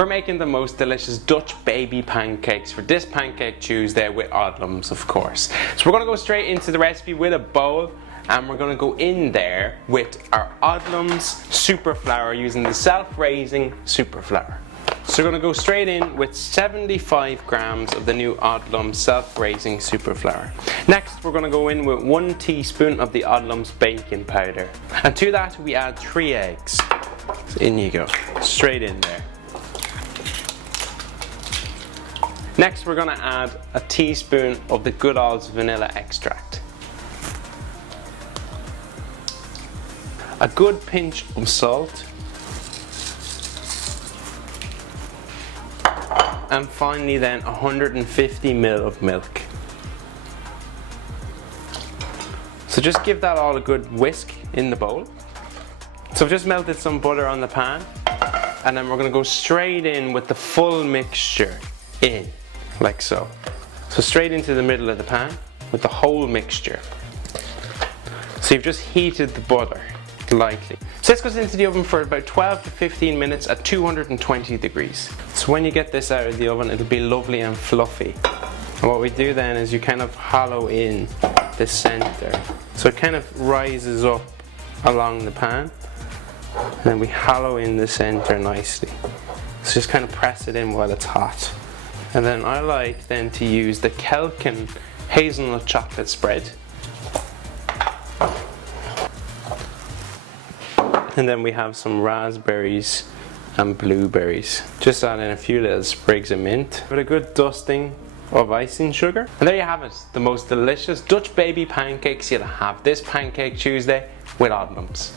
We're making the most delicious Dutch Baby Pancakes for this Pancake Tuesday with Odlums, of course. So we're going to go straight into the recipe with a bowl, and we're going to go in there with our Odlums super flour using the self-raising super flour. So we're going to go straight in with 75 grams of the new Odlums self-raising super flour. Next we're going to go in with 1 teaspoon of the Odlums baking powder. And to that we add 3 eggs. So in you go, straight in there. Next we're going to add a teaspoon of the Good Olds vanilla extract. A good pinch of salt. And finally then 150 ml of milk. So just give that all a good whisk in the bowl. So I've just melted some butter on the pan, and then we're going to go straight in with the full mixture in, like so. So straight into the middle of the pan with the whole mixture. So you've just heated the butter lightly. So this goes into the oven for about 12 to 15 minutes at 220 degrees. So when you get this out of the oven, it'll be lovely and fluffy. And what we do then is you kind of hollow in the center. So it kind of rises up along the pan, and then we hollow in the center nicely. So just kind of press it in while it's hot. And then I like then to use the Kelkin hazelnut chocolate spread. And then we have some raspberries and blueberries. Just add in a few little sprigs of mint with a good dusting of icing sugar. And there you have it, the most delicious Dutch Baby Pancakes you'll have this Pancake Tuesday with Odlums.